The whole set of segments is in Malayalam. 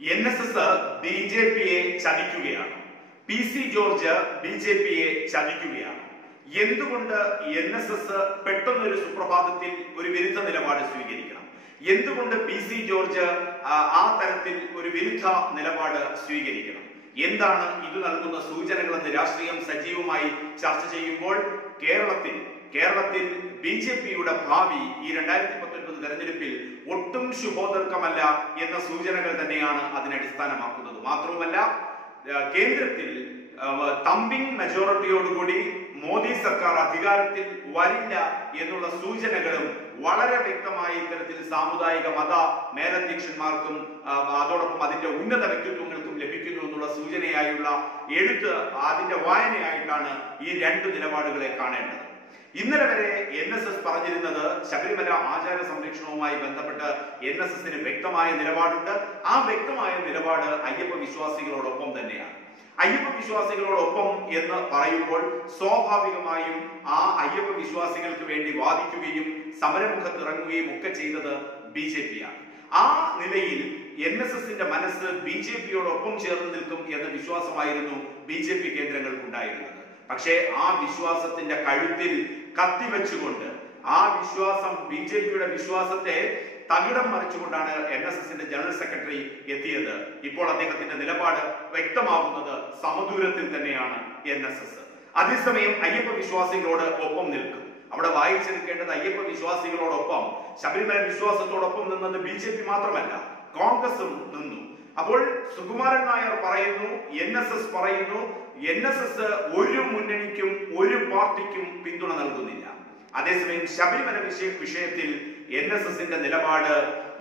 N S S B J പിയെ ചതിക്കുകയാണ്. P C George B J പിയെ ചതിക്കുകയാണ്. എന്തുകൊണ്ട് എൻ എസ് എസ് പെട്ടെന്നൊരു സുപ്രഭാതത്തിൽ ഒരു വിരുദ്ധ നിലപാട് സ്വീകരിക്കണം? എന്തുകൊണ്ട് പി സി ജോർജ് ആ, തരത്തിൽ ഒരു വിരുദ്ധ നിലപാട് സ്വീകരിക്കണം? എന്താണ് ഇത് നൽകുന്ന സൂചനകളെന്ന് രാഷ്ട്രീയം സജീവമായി ചർച്ച ചെയ്യുമ്പോൾ കേരളത്തിൽ കേരളത്തിൽ ബി ജെ പിയുടെ ഭാവി ഈ രണ്ടായിരത്തി തെരഞ്ഞെടുപ്പിൽ ഒട്ടും ശുഭോദർക്കമല്ല എന്ന സൂചനകൾ തന്നെയാണ് അതിനടിസ്ഥാനമാക്കുന്നത് മാത്രവുമല്ല കേന്ദ്രത്തിൽ തമ്പിങ് മെജോറിറ്റിയോടുകൂടി മോദി സർക്കാർ അധികാരത്തിൽ വരില്ല എന്നുള്ള സൂചനകളും വളരെ വ്യക്തമായ ഇത്തരത്തിൽ സാമുദായിക മത മേലധ്യക്ഷന്മാർക്കും അതോടൊപ്പം അതിന്റെ ഉന്നത വ്യക്തിത്വങ്ങൾക്കും ലഭിക്കുന്നു എന്നുള്ള സൂചനയായുള്ള എഴുത്ത് അതിന്റെ വായനയായിട്ടാണ് ഈ രണ്ട് നിലപാടുകളെ കാണേണ്ടത്. ഇന്നലെ വരെ എൻ എസ് എസ് പറഞ്ഞിരുന്നത് ശബരിമല ആചാര സംരക്ഷണവുമായി ബന്ധപ്പെട്ട് എൻ എസ് എസിന് വ്യക്തമായ നിലപാടുണ്ട്. ആ വ്യക്തമായ നിലപാട് അയ്യപ്പ വിശ്വാസികളോടൊപ്പം തന്നെയാണ്. അയ്യപ്പ വിശ്വാസികളോടൊപ്പം എന്ന് പറയുമ്പോൾ സ്വാഭാവികമായും ആ അയ്യപ്പ വിശ്വാസികൾക്ക് വേണ്ടി വാദിക്കുകയും സമരമുഖത്ത് ഇറങ്ങുകയും ഒക്കെ ചെയ്തത് ബി ജെ പി ആണ് ആ നിലയിൽ എൻ എസ് എസിന്റെ മനസ്സ് ബി ജെ പിയോടൊപ്പം ചേർന്ന് നിൽക്കും എന്ന വിശ്വാസമായിരുന്നു ബി ജെ പി കേന്ദ്രങ്ങൾക്കുണ്ടായിരുന്നത്. പക്ഷേ ആ വിശ്വാസത്തിന്റെ കഴുത്തിൽ കത്തിവെച്ചുകൊണ്ട് ആ വിശ്വാസം ബി ജെ പിയുടെ വിശ്വാസത്തെ തകിടം മറിച്ചുകൊണ്ടാണ് എൻ എസ് എസിന്റെ ജനറൽ സെക്രട്ടറി എത്തിയത്. ഇപ്പോൾ അദ്ദേഹത്തിന്റെ നിലപാട് വ്യക്തമാകുന്നത് സമദൂരത്തിൽ തന്നെയാണ് എൻ എസ് എസ്. അതേസമയം അയ്യപ്പ വിശ്വാസികളോട് ഒപ്പം നിൽക്കും. അവിടെ വായിച്ചെടുക്കേണ്ടത് അയ്യപ്പ വിശ്വാസികളോടൊപ്പം ശബരിമല വിശ്വാസത്തോടൊപ്പം നിന്നത് ബി മാത്രമല്ല കോൺഗ്രസും നിന്നു. അപ്പോൾ സുകുമാരൻ നായർ പറയുന്നു എൻ എസ് എസ് പറയുന്നു എൻ എസ് എസ് ഒരു മുന്നണിക്കും ഒരു പാർട്ടിക്കും പിന്തുണ നൽകുന്നില്ല. അതേസമയം ശബരിമല വിഷയ വിഷയത്തിൽ എൻ എസ് എസിന്റെ നിലപാട്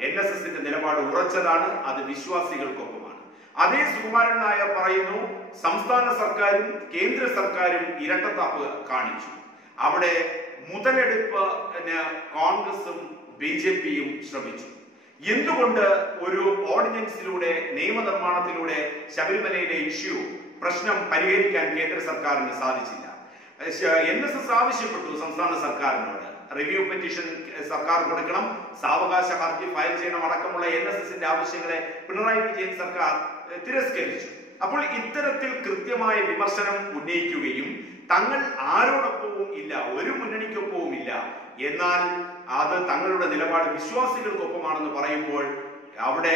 എൻ എസ് എസിന്റെ നിലപാട് ഉറച്ചതാണ് അത് വിശ്വാസികൾക്കൊപ്പമാണ്. അതേ സുകുമാരൻ നായർ പറയുന്നു സംസ്ഥാന സർക്കാരും കേന്ദ്ര സർക്കാരും ഇരട്ടത്താപ്പ് കാണിച്ചു. അവിടെ മുതലെടുപ്പ് കോൺഗ്രസും ബി ജെ പിയും ശ്രമിച്ചു. എന്തുകൊണ്ട് ഒരു ഓർഡിനൻസിലൂടെ നിയമനിർമ്മാണത്തിലൂടെ ശബരിമലയിലെ ഇഷ്യൂ പ്രശ്നം പരിഹരിക്കാൻ കേന്ദ്ര സർക്കാരിന് സാധിച്ചില്ല? എൻ എസ് എസ് ആവശ്യപ്പെട്ടു സംസ്ഥാന സർക്കാരിനോട്. റിവ്യൂ പെറ്റീഷൻ സർക്കാർ കൊടുക്കണം. സാവകാശ ഹർജി ഫയൽ ചെയ്യണം അടക്കമുള്ള എൻ എസ് എസിന്റെ ആവശ്യങ്ങളെ പിണറായി വിജയൻ സർക്കാർ തിരസ്കരിച്ചു. അപ്പോൾ ഇത്തരത്തിൽ കൃത്യമായ വിമർശനം ഉന്നയിക്കുകയും തങ്ങൾ ആരോടൊപ്പവും ഇല്ല ഒരു മുന്നണിക്കൊപ്പവും ഇല്ല എന്നാൽ അത് തങ്ങളുടെ നിലപാട് വിശ്വാസികൾക്കൊപ്പമാണെന്ന് പറയുമ്പോൾ അവിടെ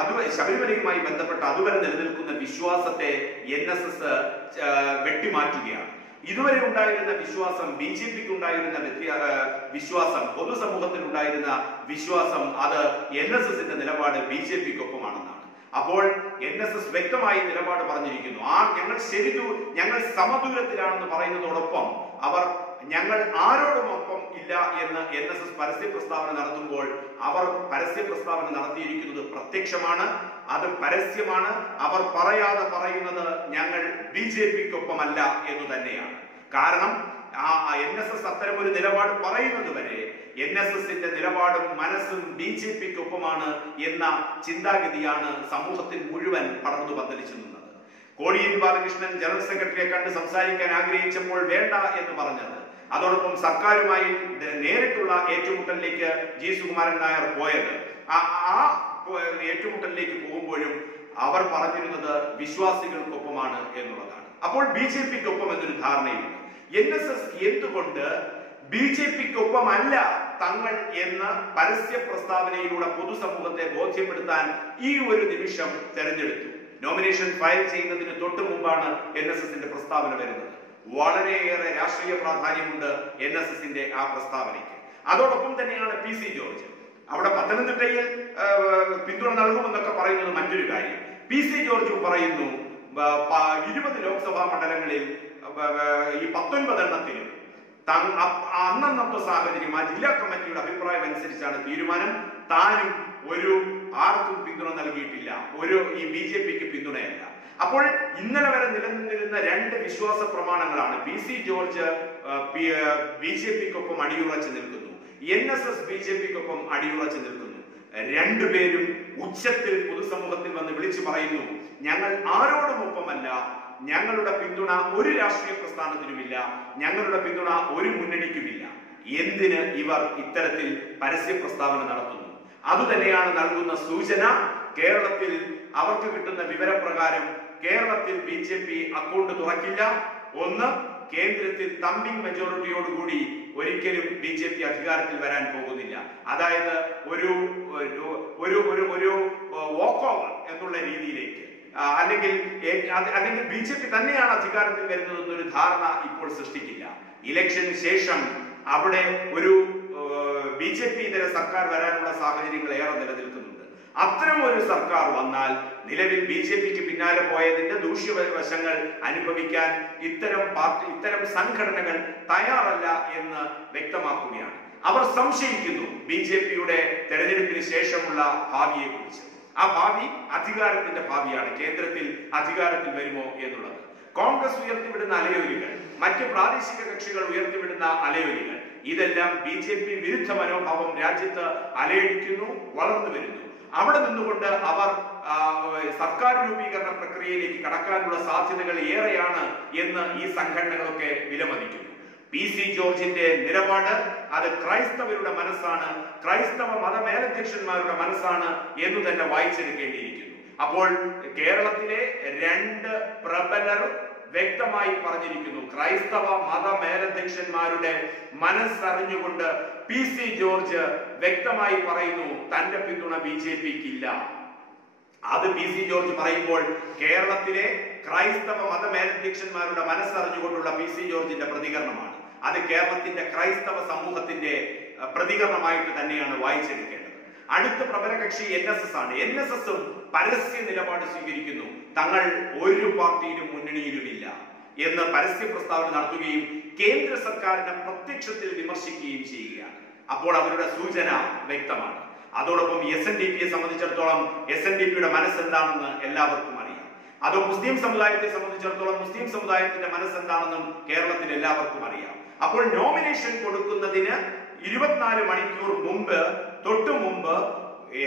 അത് ശബരിമലയുമായി ബന്ധപ്പെട്ട അതുവരെ നിലനിൽക്കുന്ന വിശ്വാസത്തെ എൻ എസ് എസ് വെട്ടിമാറ്റുകയാണ്. ഇതുവരെ ഉണ്ടായിരുന്ന വിശ്വാസം ബി ജെ പിക്ക് ഉണ്ടായിരുന്ന വിശ്വാസം പൊതുസമൂഹത്തിൽ ഉണ്ടായിരുന്ന വിശ്വാസം അത് എൻ എസ് എസിന്റെ നിലപാട് ബി ജെ പിക്കൊപ്പമാണെന്നാണ്. അപ്പോൾ എൻ എസ് എസ് വ്യക്തമായി നിലപാട് പറഞ്ഞിരിക്കുന്നു. ആ ഞങ്ങൾ ശരി ഞങ്ങൾ സമദൂരത്തിലാണെന്ന് പറയുന്നതോടൊപ്പം അവർ ഞങ്ങൾ ആരോടുമൊപ്പം ഇല്ല എന്ന് എൻ എസ് എസ് പരസ്യ പ്രസ്താവന നടത്തുമ്പോൾ അവർ പരസ്യ പ്രസ്താവന നടത്തിയിരിക്കുന്നത് പ്രത്യക്ഷമാണ് അത് പരസ്യമാണ്. അവർ പറയാതെ പറയുന്നത് ഞങ്ങൾ ബി ജെ പിക്കൊപ്പമല്ല എന്ന് തന്നെയാണ്. കാരണം ആ എൻ എസ് എസ് അത്തരം ഒരു നിലപാട് പറയുന്നത് വരെ എൻ എസ് എസിന്റെ നിലപാടും മനസ്സും ബി ജെ പിക്കൊപ്പമാണ് എന്ന ചിന്താഗതിയാണ് സമൂഹത്തിൽ മുഴുവൻ പടർന്നു പന്തലിച്ചു നിന്നത്. കോടിയേരി ബാലകൃഷ്ണൻ ജനറൽ സെക്രട്ടറിയെ കണ്ട് സംസാരിക്കാൻ ആഗ്രഹിച്ചപ്പോൾ വേണ്ട എന്ന് പറഞ്ഞത് അതോടൊപ്പം സർക്കാരുമായി നേരിട്ടുള്ള ഏറ്റുമുട്ടലിലേക്ക് ജി സുകുമാരൻ നായർ പോയത്. ആ- ഏറ്റുമുട്ടലിലേക്ക് പോകുമ്പോഴും അവർ പറഞ്ഞിരുന്നത് വിശ്വാസികൾക്കൊപ്പമാണ് എന്നുള്ളതാണ്. അപ്പോൾ ബി ജെ പിക്കൊപ്പം എന്നൊരു ധാരണയുണ്ട്. എൻ എസ് എസ് എന്തുകൊണ്ട് ബി ജെ പിക്കൊപ്പമല്ല തങ്ങൾ എന്ന പരസ്യ പ്രസ്താവനയിലൂടെ പൊതുസമൂഹത്തെ ബോധ്യപ്പെടുത്താൻ ഈ ഒരു നിമിഷം തെരഞ്ഞെടുത്തു. നോമിനേഷൻ ഫയൽ ചെയ്യുന്നതിന് തൊട്ടു മുമ്പാണ് എൻ എസ് എസിന്റെ പ്രസ്താവന വരുന്നത്. വളരെയേറെ രാഷ്ട്രീയ പ്രാധാന്യമുണ്ട് എൻ എസ് എസിന്റെ ആ പ്രസ്താവനയ്ക്ക്. അതോടൊപ്പം തന്നെയാണ് പി സി ജോർജ്. അവിടെ പത്തനംതിട്ടയിൽ പിന്തുണ നൽകുമെന്നൊക്കെ പറയുന്നത് മറ്റൊരു കാര്യം. പി സി ജോർജ് പറയുന്നു ഇരുപത് ലോക്സഭാ മണ്ഡലങ്ങളിൽ ഈ പത്തൊൻപതെണ്ണത്തിലും അന്നന്നത്തെ സാഹചര്യം ആ ജില്ലാ കമ്മിറ്റിയുടെ അഭിപ്രായം അനുസരിച്ചാണ് തീരുമാനം. താനും ഒരു ആർക്കും പിന്തുണ നൽകിയിട്ടില്ല. ഒരു ഈ ബി ജെ പിക്ക് പിന്തുണയല്ല. അപ്പോൾ ഇന്നലെ വരെ നിലനിന്നിരുന്ന രണ്ട് വിശ്വാസ പ്രമാണങ്ങളാണ്. P C George B J പിക്കൊപ്പം അടിയുറച്ചു നിൽക്കുന്നു. N S S B J പിക്കൊപ്പം അടിയുറച്ചു നിൽക്കുന്നു. രണ്ടുപേരും ഉച്ചത്തിൽ പൊതുസമൂഹത്തിൽ വന്ന് വിളിച്ചു പറയുന്നു ഞങ്ങൾ ആരോടും ഒപ്പമല്ല. ഞങ്ങളുടെ പിന്തുണ ഒരു രാഷ്ട്രീയ പ്രസ്ഥാനത്തിനുമില്ല. ഞങ്ങളുടെ പിന്തുണ ഒരു മുന്നണിക്കുമില്ല. എന്തിന് ഇവർ ഇത്തരത്തിൽ പരസ്യ പ്രസ്താവന നടത്തുന്നു? അതുതന്നെയാണ് നൽകുന്ന സൂചന. കേരളത്തിൽ അവർക്ക് കിട്ടുന്ന വിവരപ്രകാരം കേരളത്തിൽ ബി ജെ പി അക്കൗണ്ട് തുറക്കില്ല. ഒന്ന് കേന്ദ്രത്തിൽ തമ്പിങ് മെജോറിറ്റിയോടുകൂടി ഒരിക്കലും ബി ജെ പി അധികാരത്തിൽ വരാൻ പോകുന്നില്ല. അതായത് ഒരു ഒരു- ഒരു ഒരു വാക്ക് ഓവർ എന്നുള്ള രീതിയിലേക്ക്. അല്ലെങ്കിൽ അല്ലെങ്കിൽ ബി ജെ പി തന്നെയാണ് അധികാരത്തിൽ വരുന്നതെന്നൊരു ധാരണ ഇപ്പോൾ സൃഷ്ടിക്കില്ല. ഇലക്ഷന് ശേഷം അവിടെ ഒരു ബി ജെ പി ഇതര സർക്കാർ വരാനുള്ള സാഹചര്യങ്ങൾ ഏറെ നിലനിൽക്കുന്നുണ്ട്. അത്തരം ഒരു സർക്കാർ വന്നാൽ നിലവിൽ ബി ജെ പിക്ക് പിന്നാലെ പോയതിന്റെ ദൂഷ്യവശങ്ങൾ അനുഭവിക്കാൻ ഇത്തരം പാർട്ടി ഇത്തരം സംഘടനകൾ തയ്യാറല്ല എന്ന് വ്യക്തമാക്കുകയാണ്. അവർ സംശയിക്കുന്നു ബി ജെ പിയുടെ തെരഞ്ഞെടുപ്പിന് ശേഷമുള്ള ഭാവിയെ കുറിച്ച് ആ ഭാവി അധികാരത്തിന്റെ ഭാവിയാണ്. കേന്ദ്രത്തിൽ അധികാരത്തിൽ വരുമോ എന്നുള്ളത്. കോൺഗ്രസ് ഉയർത്തിവിടുന്ന അലയൊലികൾ മറ്റ് പ്രാദേശിക കക്ഷികൾ ഉയർത്തിവിടുന്ന അലയൊലികൾ ഇതെല്ലാം ബി ജെ പി വിരുദ്ധ മനോഭാവം രാജ്യത്ത് അലയടിക്കുന്നു വളർന്നു വരുന്നു അവിടെ നിന്നുകൊണ്ട് അവർ സർക്കാർ രൂപീകരണ പ്രക്രിയയിലേക്ക് കടക്കാനുള്ള സാധ്യതകൾ ഏറെയാണ് എന്ന് ഈ സംഘടനകളൊക്കെ വിലമതിക്കുന്നു. പി സി ജോർജിന്റെ നിലപാട് അത് ക്രൈസ്തവരുടെ മനസ്സാണ് ക്രൈസ്തവ മതമേലധ്യക്ഷന്മാരുടെ മനസ്സാണ് എന്ന് തന്നെ വായിച്ചെടുക്കേണ്ടിയിരിക്കുന്നു. അപ്പോൾ കേരളത്തിലെ രണ്ട് പ്രബലർ വ്യക്തമായി പറഞ്ഞിരിക്കുന്നു. ക്രൈസ്തവ മത മേലധ്യക്ഷന്മാരുടെ മനസ്സറിഞ്ഞുകൊണ്ട് പി സി ജോർജ് വ്യക്തമായി പറയുന്നു തന്റെ പിന്തുണ ബി ജെ പിക്ക് ഇല്ല അത് പി സി ജോർജ് പറയുമ്പോൾ കേരളത്തിലെ ക്രൈസ്തവ മതമേലധ്യക്ഷന്മാരുടെ മനസ്സറിഞ്ഞുകൊണ്ടുള്ള പി സി ജോർജിന്റെ പ്രതികരണമാണ്. അത് കേരളത്തിന്റെ ക്രൈസ്തവ സമൂഹത്തിന്റെ പ്രതികരണമായിട്ട് തന്നെയാണ് വായിച്ചെടുക്കേണ്ടത്. അടുത്ത പ്രബല കക്ഷി എൻ എസ് എസ് ആണ്. എൻ എസ് എസും പരസ്യ നിലപാട് സ്വീകരിക്കുന്നു. തങ്ങൾ ഒരു പാർട്ടിയിലും മുന്നണിയിലുമില്ല എന്ന് പരസ്യ പ്രസ്താവന നടത്തുകയും കേന്ദ്ര സർക്കാരിനെ പ്രത്യക്ഷത്തിൽ വിമർശിക്കുകയും ചെയ്യുകയാണ്. അപ്പോൾ അവരുടെ സൂചന വ്യക്തമാണ്. അതോടൊപ്പം എസ് എൻ ഡി പിയെ സംബന്ധിച്ചിടത്തോളം എസ് എൻ ഡി പിയുടെ മനസ്സെന്താണെന്ന് എല്ലാവർക്കും അറിയാം. അതോ മുസ്ലിം സമുദായത്തെ സംബന്ധിച്ചിടത്തോളം മുസ്ലിം സമുദായത്തിന്റെ മനസ്സെന്താണെന്നും കേരളത്തിൽ എല്ലാവർക്കും അറിയാം. അപ്പോൾ നോമിനേഷൻ കൊടുക്കുന്നതിന് ഇരുപത്തിനാല് മണിക്കൂർ മുമ്പ് തൊട്ടു മുമ്പ്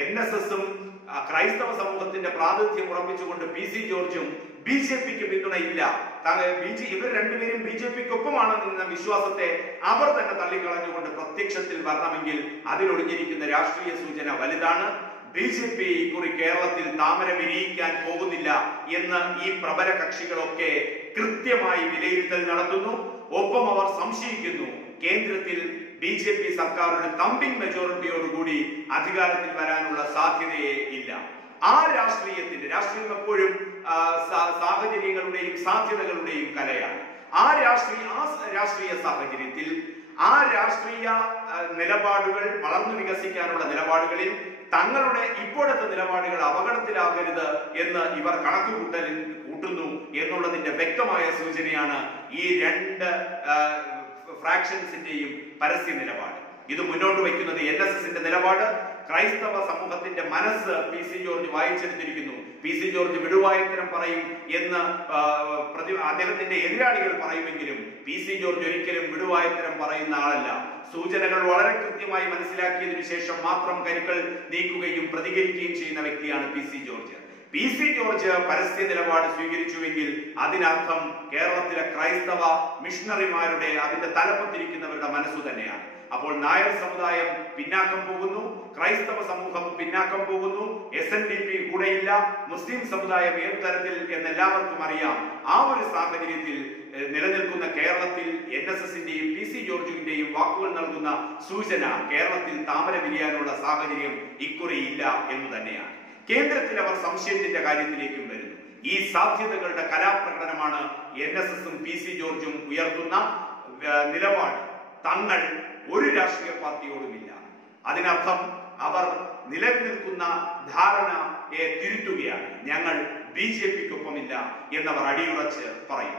എൻ എസ് എസും ക്രൈസ്തവ സമൂഹത്തിന്റെ പ്രാതിനിധ്യം ഉറപ്പിച്ചുകൊണ്ട് പി സി ജോർജും ബി ജെ പിക്ക് പിന്തുണയില്ല. താങ്കൾ ബി ജെ ഇവർ രണ്ടുപേരും ബി ജെ പിക്ക് നിന്ന വിശ്വാസത്തെ അവർ തന്നെ തള്ളിക്കളഞ്ഞുകൊണ്ട് പ്രത്യക്ഷത്തിൽ വരണമെങ്കിൽ അതിലൊളിഞ്ഞിരിക്കുന്ന രാഷ്ട്രീയ സൂചന വലുതാണ്. ബി ജെ പി ഇക്കുറി കേരളത്തിൽ താമര വിരിയിക്കാൻ പോകുന്നില്ല എന്ന് ഈ പ്രബല കക്ഷികളൊക്കെ കൃത്യമായി വിലയിരുത്തൽ നടത്തുന്നു. ഒപ്പം അവർ സംശയിക്കുന്നു കേന്ദ്രത്തിൽ ബി ജെ പി സർക്കാർ ഒരു തമ്പിങ് മെജോറിറ്റിയോടുകൂടി അധികാരത്തിൽ വരാനുള്ള സാധ്യതയെ ഇല്ല. ആ രാഷ്ട്രീയത്തിന്റെ രാഷ്ട്രീയം എപ്പോഴും സാഹചര്യങ്ങളുടെയും സാധ്യതകളുടെയും കലയാണ്. ആ രാഷ്ട്രീയ ആ രാഷ്ട്രീയ സാഹചര്യത്തിൽ ആ രാഷ്ട്രീയ നിലപാടുകൾ വളർന്നു വികസിക്കാനുള്ള നിലപാടുകളിൽ തങ്ങളുടെ ഇപ്പോഴത്തെ നിലപാടുകൾ അപകടത്തിലാകരുത് എന്ന് ഇവർ കണക്കുകൂട്ടലിൽ കൂട്ടുന്നു എന്നുള്ളതിന്റെ വ്യക്തമായ സൂചനയാണ് ഈ രണ്ട് ഫ്രാക്ഷൻസിന്റെയും പരസ്യ നിലപാട് ഇത് മുന്നോട്ട് വയ്ക്കുന്നത് എൻ എസ് എസിന്റെ നിലപാട്. ക്രൈസ്തവ സമൂഹത്തിന്റെ മനസ്സ് പി സി ജോർജ് വായിച്ചെടുത്തിരിക്കുന്നു. പി സി ജോർജ് വിടുവായത്തരം പറയും എന്ന് പ്രതി അദ്ദേഹത്തിന്റെ എതിരാളികൾ പറയുമെങ്കിലും പി സി ജോർജ് ഒരിക്കലും വിടുവായത്തരം പറയുന്ന ആളല്ല. സൂചനകൾ വളരെ കൃത്യമായി മനസ്സിലാക്കിയതിനു ശേഷം മാത്രം കരുക്കൾ നീക്കുകയും പ്രതികരിക്കുകയും ചെയ്യുന്ന വ്യക്തിയാണ് P C George. P C George പരസ്യ നിലപാട് സ്വീകരിച്ചുവെങ്കിൽ അതിനർത്ഥം കേരളത്തിലെ ക്രൈസ്തവ മിഷണറിമാരുടെ അതിന്റെ തലപ്പത്തിരിക്കുന്നവരുടെ മനസ്സു തന്നെയാണ്. അപ്പോൾ നായർ സമുദായം പിന്നാക്കം പോകുന്നു ക്രൈസ്തവ സമൂഹം പിന്നാക്കം പോകുന്നു എസ് എൻ ഡി പി കൂടെയില്ല മുസ്ലിം സമുദായം ഏത് തരത്തിൽ എന്ന് എല്ലാവർക്കും അറിയാം. ആ ഒരു സാഹചര്യത്തിൽ നിലനിൽക്കുന്ന കേരളത്തിൽ എൻ എസ് എസിന്റെയും പി സി ജോർജിന്റെയും വാക്കുകൾ നൽകുന്ന സൂചന കേരളത്തിൽ താമര വിരിയാനുള്ള സാഹചര്യം ഇക്കുറിയില്ല എന്ന് തന്നെയാണ്. കേന്ദ്രത്തിൽ അവർ സംശയത്തിന്റെ കാര്യത്തിലേക്കും വരുന്നു. ഈ സാധ്യതകളുടെ കലാപ്രകടനമാണ് എൻ എസ് എസും പി സി ജോർജും ഉയർത്തുന്ന നിലപാട്. തങ്ങൾ ഒരു രാഷ്ട്രീയ പാർട്ടിയോടുമില്ല അതിനർത്ഥം അവർ നിലനിൽക്കുന്ന ധാരണ ധാരണയെ തിരുത്തുകയാണ്. ഞങ്ങൾ ബി ജെ പിക്കൊപ്പമില്ല എന്നവർ അടിയുറച്ച് പറയും.